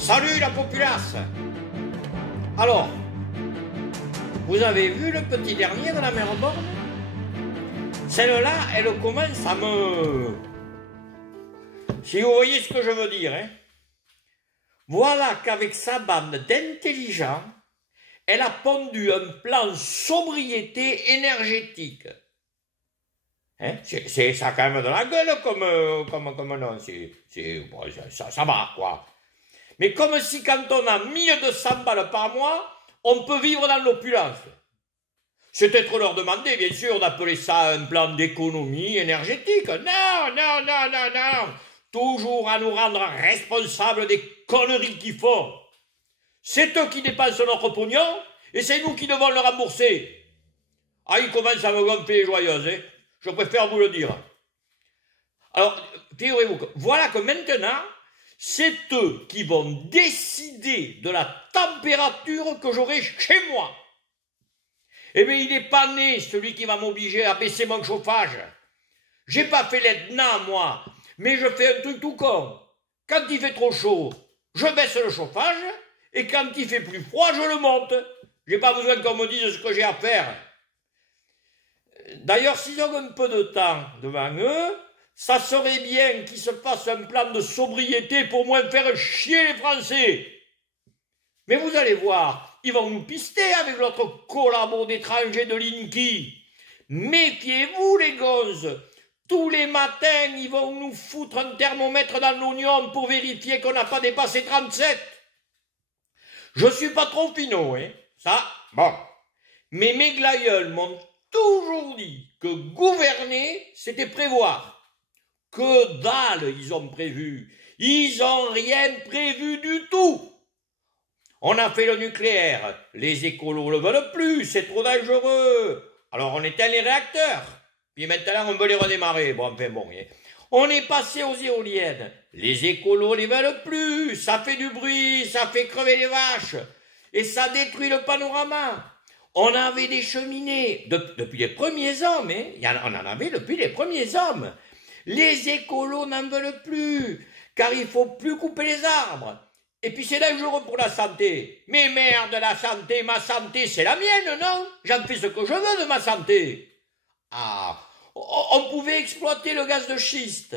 Salut la populace! Alors, vous avez vu le petit dernier de la mer Borne? Celle-là, elle commence à me... Si vous voyez ce que je veux dire, hein? Voilà qu'avec sa bande d'intelligents, elle a pondu un plan sobriété énergétique. Hein? Ça a quand même de la gueule comme nom. Bon, ça va, quoi. Mais comme si quand on a 1200 balles par mois, on peut vivre dans l'opulence. C'est être leur demander, bien sûr, d'appeler ça un plan d'économie énergétique. Non, non, non, non, non. Toujours à nous rendre responsables des conneries qu'ils font. C'est eux qui dépensent notre pognon et c'est nous qui devons le rembourser. Ah, ils commencent à me gonfler les joyeuses, hein. Je préfère vous le dire. Alors, figurez-vous que voilà que maintenant, c'est eux qui vont décider de la température que j'aurai chez moi. Eh bien, il n'est pas né, celui qui va m'obliger à baisser mon chauffage. J'ai pas fait l'EDNA, moi, mais je fais un truc tout con. Quand il fait trop chaud, je baisse le chauffage, et quand il fait plus froid, je le monte. J'ai pas besoin qu'on me dise ce que j'ai à faire. D'ailleurs, s'ils ont un peu de temps devant eux, ça serait bien qu'ils se fassent un plan de sobriété pour moins faire chier les Français. Mais vous allez voir, ils vont nous pister avec notre collabo d'étrangers de l'INKI. Méfiez-vous les gonzes. Tous les matins, ils vont nous foutre un thermomètre dans l'oignon pour vérifier qu'on n'a pas dépassé 37. Je suis pas trop finot, hein. Ça, bon. Mais mes glaïeuls m'ont toujours dit que gouverner, c'était prévoir. Que dalle ils ont prévu. Ils ont rien prévu du tout. On a fait le nucléaire. Les écolos le veulent plus, c'est trop dangereux. Alors on éteint les réacteurs. Puis maintenant on veut les redémarrer. Bon, enfin bon. On est passé aux éoliennes. Les écolos les veulent plus. Ça fait du bruit, ça fait crever les vaches. Et ça détruit le panorama. On avait des cheminées depuis les premiers hommes. Hein. On en avait depuis les premiers hommes. Les écolos n'en veulent plus. Car il faut plus couper les arbres. Et puis c'est dangereux pour la santé. Mais merde, la santé, ma santé, c'est la mienne, non? J'en fais ce que je veux de ma santé. Ah, on pouvait exploiter le gaz de schiste.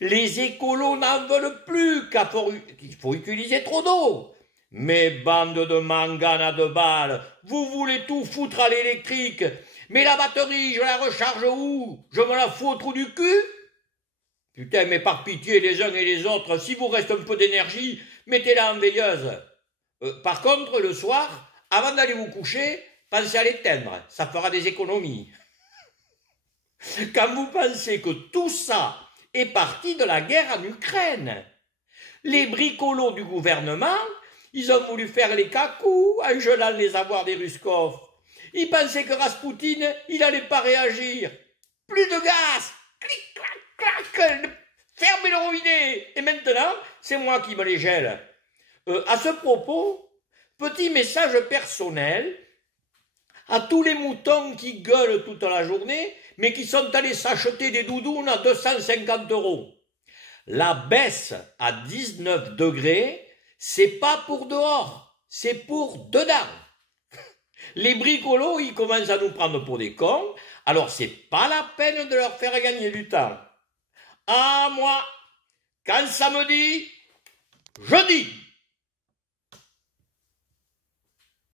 Les écolos n'en veulent plus, qu'il faut utiliser trop d'eau. Mais bande de manganes à 2 balles, vous voulez tout foutre à l'électrique. Mais la batterie, je la recharge où? Je me la fous au trou du cul? Putain, mais par pitié les uns et les autres, si vous reste un peu d'énergie, mettez-la en veilleuse. Par contre, le soir, avant d'aller vous coucher, pensez à l'éteindre, ça fera des économies. Quand vous pensez que tout ça est parti de la guerre en Ukraine, les bricolos du gouvernement, ils ont voulu faire les cacous en gelant les avoirs des Ruskov. Ils pensaient que Raspoutine, il allait pas réagir. Plus de gaz, clic, clac, clac, fermez le robinet. Et maintenant, c'est moi qui me les gèle. À ce propos, petit message personnel à tous les moutons qui gueulent toute la journée, mais qui sont allés s'acheter des doudounes à 250 €. La baisse à 19 degrés, c'est pas pour dehors, c'est pour dedans. Les bricolos, ils commencent à nous prendre pour des cons, alors c'est pas la peine de leur faire gagner du temps. Ah, moi, quand ça me dit, je dis.